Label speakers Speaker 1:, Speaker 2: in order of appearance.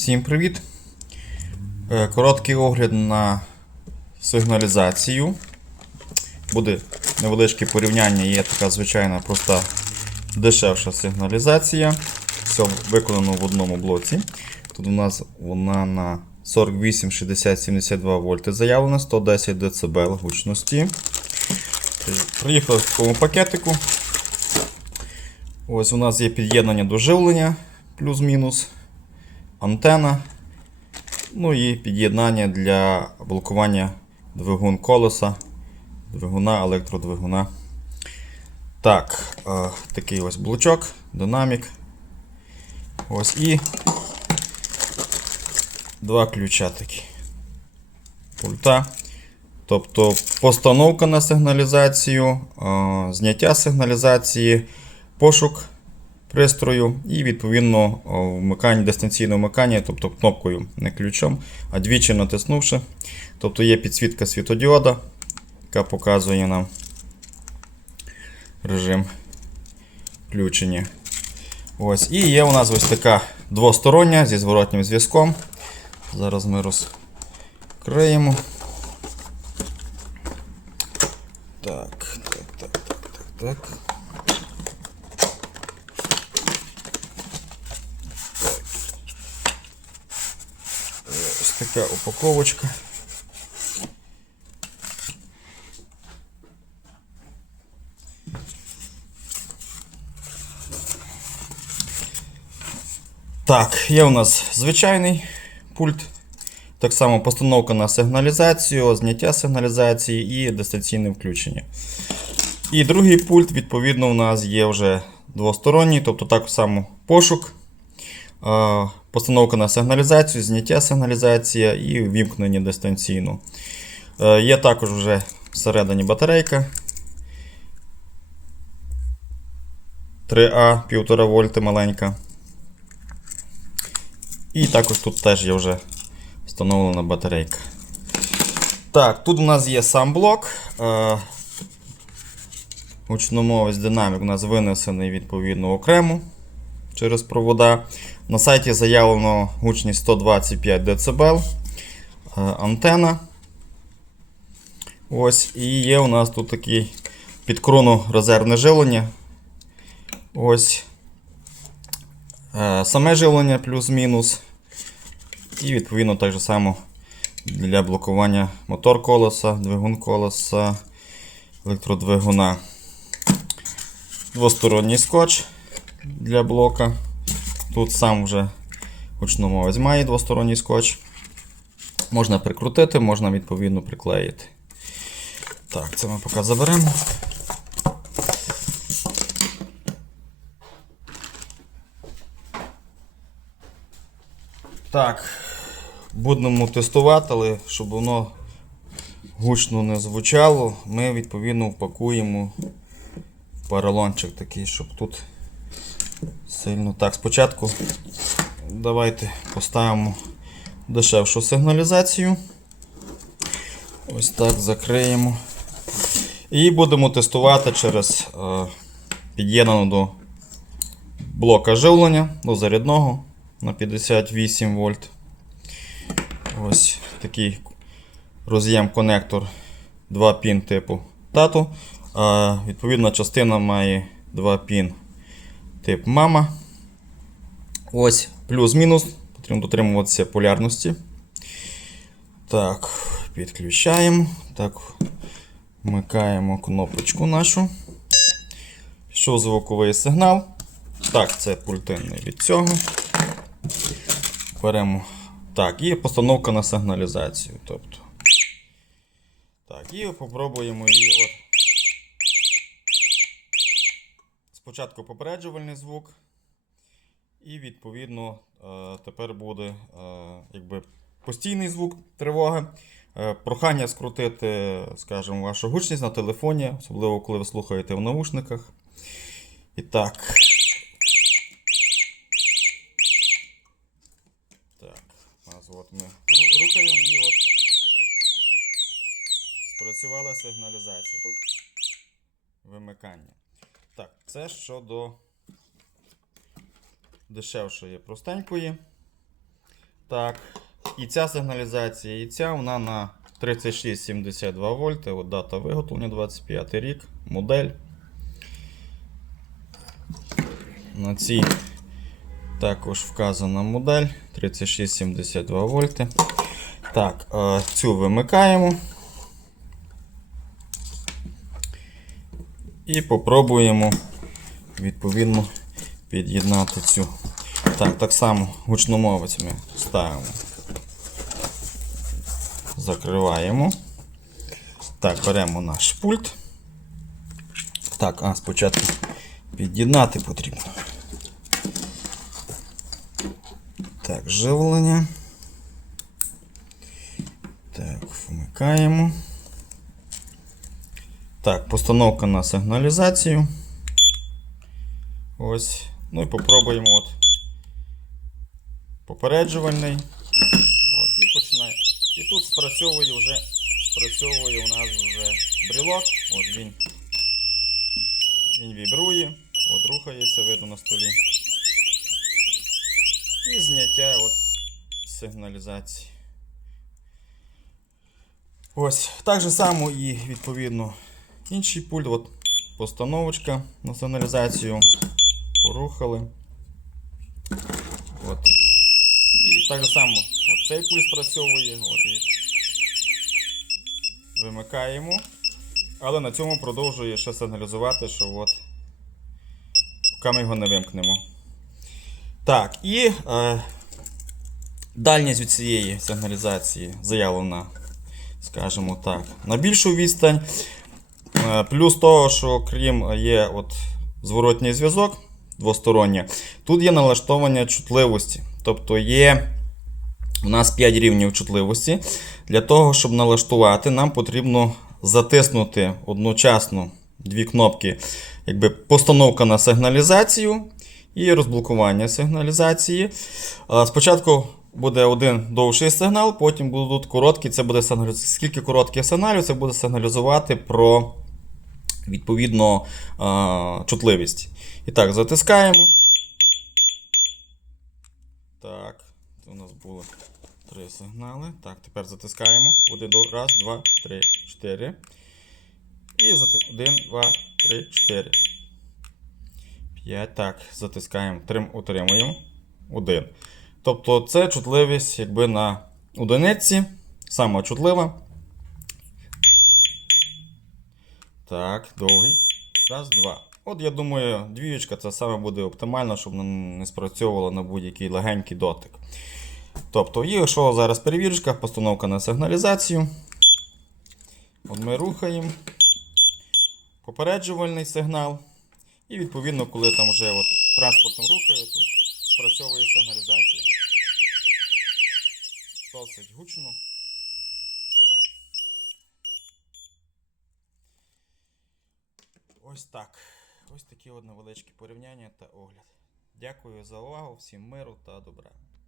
Speaker 1: Всім привіт! Е, Короткий огляд на сигналізацію. Буде невеличке порівняння, є така звичайна проста дешевша сигналізація. Все виконано в одному блоці. Тут у нас вона на 48, 60, 72 вольти заявлена, 110 дБ гучності. Приїхали в такому пакетику. Ось у нас є під'єднання до живлення плюс-мінус антена. Ну і під'єднання для блокування двигун колеса, двигуна, електродвигуна. Так, е, такий ось блочок, динамік. Ось і два ключа такі. Пульта. Тобто постановка на сигналізацію, е, зняття сигналізації, пошук пристрою і відповідно вмикання, дистанційне вмикання, тобто кнопкою, не ключом, а двічі натиснувши. Тобто є підсвітка світодіода, яка показує нам режим включення. Ось. І є у нас ось така двостороння зі зворотнім зв'язком. Зараз ми розкриємо. Так, так, так, так, так, так. Ось така упаковочка. Так, є у нас звичайний пульт. Так само постановка на сигналізацію, зняття сигналізації і дистанційне включення. І другий пульт, відповідно, у нас є вже двосторонній, тобто так само пошук, постановка на сигналізацію, зняття сигналізація і вімкнення дистанційно. Е, Є також вже всередині батарейка. 3А 1,5 вольти маленька. І також тут теж є вже встановлена батарейка. Так, тут у нас є сам блок. Е, Гучномовець динамік у нас винесений відповідно окремо через провода. На сайті заявлено гучність 125 дБ. Антена. Ось, і є у нас тут такий під крону резервне живлення. Ось. Е, Саме живлення плюс-мінус. І відповідно так же само для блокування мотор колеса, двигун колеса, електродвигуна. Двосторонній скотч для блока. Тут сам вже гучномовець має двосторонній скотч. Можна прикрутити, можна відповідно приклеїти. Так, це ми поки заберемо. Так, будемо тестувати, але щоб воно гучно не звучало, ми відповідно впакуємо поролончик такий, щоб тут сильно. Так, спочатку давайте поставимо дешевшу сигналізацію. Ось так закриємо. І будемо тестувати через е, під'єднану до блока живлення, до зарядного на 58 вольт. Ось такий роз'єм конектор 2 пін типу тату. А, відповідна частина має 2 пін тип мама. Ось плюс-мінус. Потрібно дотримуватися полярності. Так, підключаємо. Так, вмикаємо кнопочку нашу. Пішов звуковий сигнал. Так, це пультинний від цього. Беремо. Так, і постановка на сигналізацію. Тобто. Так, і попробуємо її. От. Спочатку попереджувальний звук. І відповідно е, тепер буде е, якби постійний звук тривоги. Е, Прохання скрутити, скажімо, вашу гучність на телефоні, особливо коли ви слухаєте в наушниках. І так. Так, нас от ми рухаємо і от спрацювала сигналізація. Вимикання. Так, це щодо дешевшої простенької. Так. І ця сигналізація, і ця вона на 3672 вольти. От дата виготовлення 25 рік, модель. На цій також вказана модель 3672 вольти. Так, е, цю вимикаємо. І попробуємо відповідно під'єднати цю. Так, так само гучномовець ми ставимо. Закриваємо. Так, беремо наш пульт. Так, а спочатку під'єднати потрібно. Так, живлення. Так, вмикаємо. Так, постановка на сигналізацію. Ось. Ну і попробуємо от попереджувальний. От, і починає. І тут спрацьовує вже спрацьовує у нас вже брелок. От він. Він вібрує, от рухається, видно на столі. І зняття от сигналізації. Ось, так же само і відповідно інший пульт, от постановочка на сигналізацію. Порухали. От. І так само от цей пульт спрацьовує. От, і вимикаємо. Але на цьому продовжує ще сигналізувати, що от поки ми його не вимкнемо. Так, і е, дальність від цієї сигналізації заявлена, скажімо так, на більшу відстань. Е, Плюс того, що крім є от зворотній зв'язок двостороннє, тут є налаштовання чутливості. Тобто є у нас 5 рівнів чутливості. Для того, щоб налаштувати, нам потрібно затиснути одночасно дві кнопки, якби постановка на сигналізацію і розблокування сигналізації. Спочатку буде один довший сигнал, потім будуть короткі. Це буде сигналізувати. Скільки коротких сигналів, це буде сигналізувати про відповідно чутливість. І так, затискаємо. Так, це у нас було три сигнали. Так, тепер затискаємо. Один, раз, два, три, чотири. І один, два, три, чотири. П'ять. Так, затискаємо. Трим... Утримуємо. Один. Тобто це чутливість якби на одиниці. Сама чутлива. Так, довгий. Раз, два. От я думаю, двіючка це саме буде оптимально, щоб не спрацьовувала на будь-який легенький дотик. Тобто, є що зараз перевірочка, постановка на сигналізацію. От ми рухаємо. Попереджувальний сигнал. І відповідно, коли там вже от транспортом рухає, то спрацьовує сигналізація. Досить гучно. Ось так. Ось такі от невеличкі порівняння та огляд. Дякую за увагу, всім миру та добра.